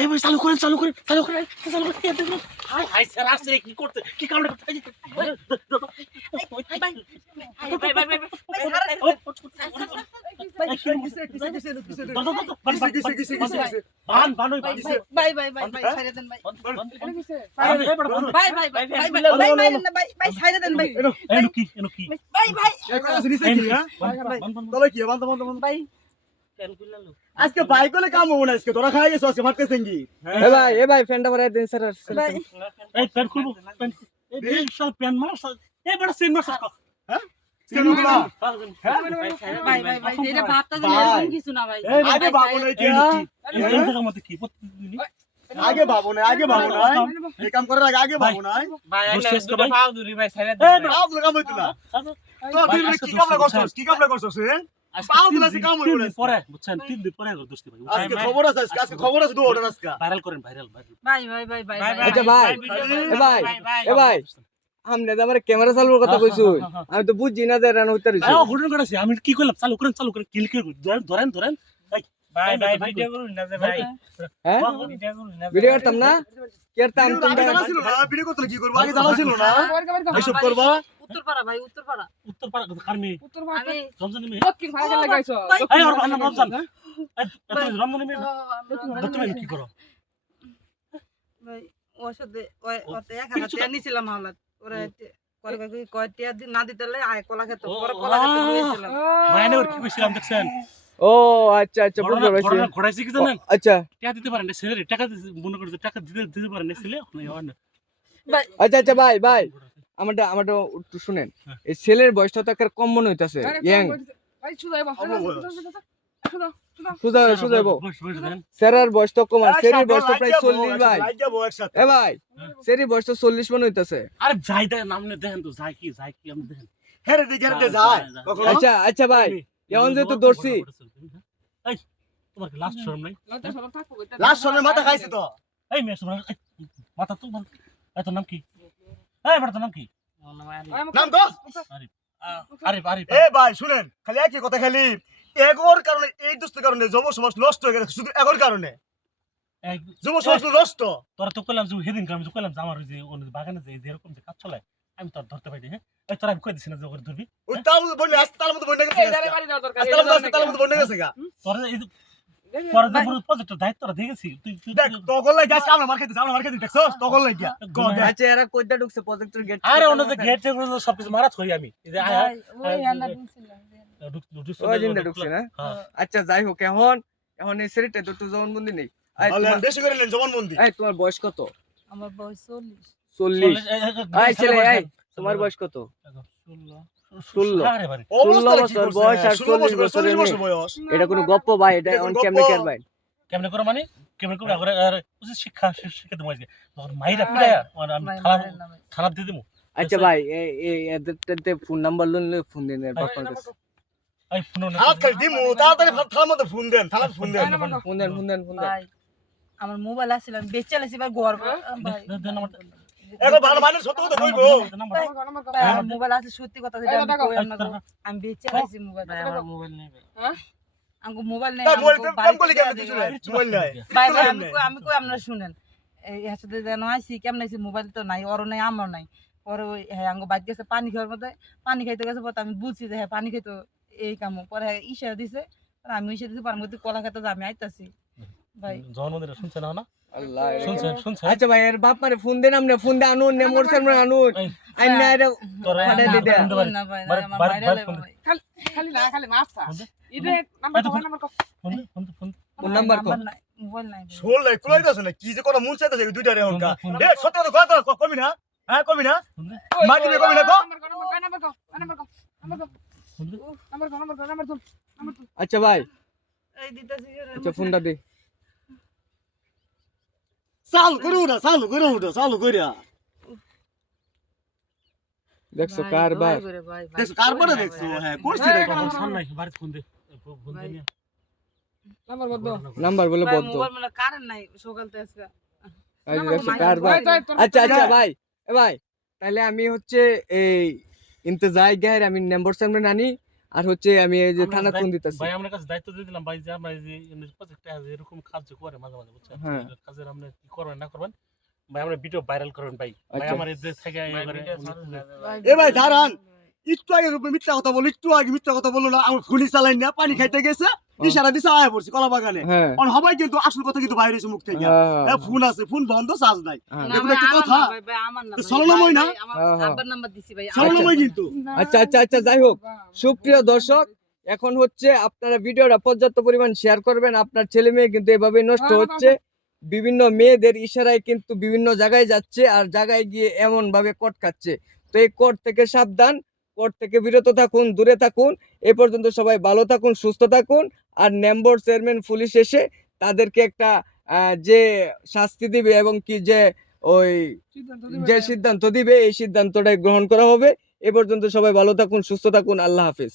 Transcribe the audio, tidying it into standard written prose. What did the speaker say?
এই ভাই চালু করেন হাই হাই স্যার আসছে কি করতে কি কামড়ে করতে আজকে বাইক হলে কাম হবো না আজকে তোরা খাই গেছো আজকে ভাত খাইছেন কি এ ভাই ফ্যানটা ভরে দেন স্যার এই প্যান্ট খুলবো এই সব প্যান্ট মার এই বড় সিন মার হ্যাঁ সিনেমা আগে ভাবো না এই জায়গার মধ্যে কি প্রতিদিন আগে ভাবো না এই কাম করার আগে ভাবো না পাও দিলে কাম হইতো না তো তুই কি কামলা করছস পাও দিলে সে কাম হইতো না পরে বুঝছেন 3 দিন পরে দোস্তি ভাই আজকে খবর আছে 2 অর্ডার আজকে ভাইরাল করেন ভাইরাল আচ্ছা ভাই এ ভাই আমনে তো আমার ক্যামেরা চালানোর কথা কইছো আমি তো বুঝছি না যে রান হইতে রইছে ঘটনা করেছি আমি কি কইলাম চালু করেন কিল ধরেন ভাই ভিডিও করুন না যে ভাই হ্যাঁ ভিডিও করতাম না করতাম আগে জানা ছিল না ভিডিও করতে কি করব আগে জানা ছিল না এইসব করবা উত্তরপাড়া কারমি আমি রমজান মে দক্ষিণ ভাইজান লাগাইছো এই ওর নাম রমজান রমজান মে দক্ষিণ কি করো ভাই ওর সাথে ওতে 1000 নিছিলাম হাওলাত ওরা করে কয় টিয়া দিন না দিতেলে আয় কলা খেতে পরে কলা খেতে নিয়েছিলাম মাইনে ওর কি কইছিলাম দেখছেন ও আচ্ছা আচ্ছা বুঝতে পারছি ঘোড়াইছি কি জানেন আচ্ছা টাকা দিতে পারেন না ছেলে টাকা মনে করতে টাকা দিতে পারেন না ছেলে হয় না আচ্ছা আচ্ছা ভাই আমারটা একটু শুনেন এই ছেলের বয়সটা তো একটা কম মনে হইতাছে ইয়াং ভাই সুদাইবা সুদাইবো স্যারের বয়স তো কম আর স্যারের বয়স তো প্রায় 40 ভাই এ ভাই স্যারের বয়স তো 40 মনে হইতাছে আরে যাই দেন নামনে দেখেন তো যাই কি আপনি দেখেন হেরে দিকে যায় কখনো আচ্ছা আচ্ছা ভাই এখন যে তো দর্শি এই তোমার কি লাস্ট শরম নাই লাস্ট সময় মাথা খাইছে তো এই মেয়ে তোমার মাথা তো এত নাম কি এই বড় নাম কি নাম তো আরে এ ভাই শুনেন খালি একই কথা খালি এগোর কারণে এই দুষ্ট কারণে যুব সমাজ নষ্ট হয়ে গেছে শুধু এগোর কারণে যুব সমাজ নষ্ট তোরা তো কইলাম যে হেদিন আমি তো কইলাম যে আমার যে বাগানে যে এরকম যে কাজ চলে আমি তো ধরতে পারি হ্যাঁ এই তোরা আমি কই দিছি না যে ওরে ধরবি ওই তাল মতো বন্যা আস্তাল মতো বন্যা গেছে তাল মতো বন্যা গেছে গা তোরা এই তোরা যে পুরো প্রজেক্টের দায়িত্বটা দিয়ে গেছি তুই দেখ তখন লাই যাস আমরা মার্কেটে দেখছস তখন লাই গিয়া আচ্ছা এরা কইটা ঢুকছে প্রজেক্টর গেট আরে ওনা যে গেট থেকে সবকিছু মারা থই আমি এই যে আয়া ওই আন্না দিছিলাম ওই জিন্দা ঢুকছে না আচ্ছা যাই হোক এখন এই সেরিটা তো জবানবন্দি নেই বেশি করে নেন জবানবন্দি এই তোমার বয়স কত আমার বয়স 40 40 এই ছেলে এই তোমার বয়স কত 16 আরে ভাই 16 বছর বয়স আর 40 বছরের বয়স এটা কোনো গপ্প ভাই এটা অন কেমনে কেয়ার ভাই কেমনে করে মানে কেমনে করে আর উচিত শিক্ষা দেবো আজকে তখন মাইরা পিড়ায়া আমি থানা দিয়ে দেবো আচ্ছা ভাই এই এদেরতে ফোন নাম্বার লইলে ফোন দেন এর বাবার কাছে এই ফোন হাত খালি দিমু তাড়াতাড়ি থানার মধ্যে ফোন দেন ফোন দেন ভাই আমার মোবাইল আছিল আমি বেচে লাইছি ভাই ঘর ভাই এখন ভালো মানে সত্য কথা কইবো আমার মোবাইল আছে সত্যি কথা যেটা আমি কই আপনাকে আমি বেচে লাইছি মোবাইল আমার মোবাইল নেই ভাই আমগো মোবাইল নেই তাই মোবাইল প্রেম করলি কেমনে দিছ মোবাইল নাই ভাই আমি কই আপনারা শুনেন এই সাথে যেন আইছি কেমন আইছি মোবাইল তো নাই ওর নাই আমার নাই পরে ওই হ্যাঁ আমগো বাইক গেছে পানি খাওয়ার মধ্যে পানি খাইতে গেছে পরে আমি বুঝছি যে হ্যাঁ পানি খাইতো এই কাম পরে ইশারা দিছে আমি ইশারা দিছি পার মধ্যে কলা খেতে আমি আইতাছি ভাই জন্মদিনে শুনছেন না আল্লাহ শুনছেন আচ্ছা ভাই এর বাপ মারে ফোন দেন আমনে ফোন দে আনুন নে মোর সামনে আনুন আইনা এটা ফাড়াই দে দে না ভাই আমার মাইরা লে ভাই খালি মাফসা ইদে নাম্বার কো ফোন নাম্বার কো মোবাইল নাই শোল লাই কুলাই দাস না কি যে কোন মন চাইতাছে দুইটা রে হনকা এ সত্য কথা কমি না হ্যাঁ কমি না মাটি রে কমি না কো নাম্বার কো আচ্ছা ভাই এই দিতাছি আচ্ছা ফোনটা দে চালু করিয়া দেখছো কারবার দেখছো কারবারে দেখছো হ্যাঁ করছি রে সামনে নাই বাড়ি ফোন দে নাম্বার বলে বদ্ধ মোবাইল মানে কারেন্ট নাই সকাল থেকে আজকে এই দেখছো কারবার আচ্ছা আচ্ছা ভাই ভাই তাহলে আমি হচ্ছে এই ইন্তজাই গায়ের আমি নম্বর সামনে নানি আর হচ্ছে আমি এই যে আমরা থানা দায়িত্ব- ফোন দিতেছি। ভাই আমার কাছে দায়িত্ব দিয়ে দিলাম ভাই যে আমরা এই যে এমনি প্রজেক্টে আছে এরকম কাজ করে মাঝে মাঝে বুঝছেন হ্যাঁ। এই কাজের আপনি কি করবেন না করবেন ভাই আমরা ভিডিও ভাইরাল করবেন ভাই ভাই আচ্ছা। আমার এই যে থেকে এবারে এ ভাই দাঁড়ান, একটু আগে রূপে মিথ্যা কথা বলো, একটু আগে মিথ্যা কথা বললো না, আমার গুলি চালাই না, পানি খাইতে গেছে, ইশারা দিছে আয়া পড়ছি কলা বাগানে। হ্যাঁ আর সবাই কিন্তু আসল কথা কিন্তু বাইরে এসে মুখ থেকে হ্যাঁ, ফোন আছে, ফোন বন্ধ, চার্জ নাই। হ্যাঁ। না, দেখুন ভাই, একটা আমার কথা, না, ভাই, ভাই, আমার না, তো ভাই, সরলময় ভাই, না? ভাই, আমার হ্যাঁ, হ্যাঁ। আব্বার নাম্বার দিছি ভাই, আমার সরলময় নাম্বার। কিন্তু। আচ্ছা যাই হোক, সুপ্রিয় দর্শক, এখন হচ্ছে আপনারা ভিডিওটা পর্যাপ্ত পরিমাণ শেয়ার করবেন। আপনার ছেলে মেয়ে কিন্তু এভাবে নষ্ট হচ্ছে, বিভিন্ন মেয়েদের ইশারায় কিন্তু বিভিন্ন জায়গায় যাচ্ছে আর জায়গায় গিয়ে এমন ভাবে কট খাচ্ছে। তো এই কট থেকে সাবধান, কট থেকে বিরত থাকুন, দূরে থাকুন। এ পর্যন্ত সবাই ভালো থাকুন, সুস্থ থাকুন। আর নম্বর চেয়ারম্যান পুলিশ এসে তাদেরকে একটা যে শাস্তি দিবে এবং কি যে ওই যে সিদ্ধান্ত দিবে, এই সিদ্ধান্তটাই গ্রহণ করা হবে। এ পর্যন্ত সবাই ভালো থাকুন, সুস্থ থাকুন। আল্লাহ হাফেজ।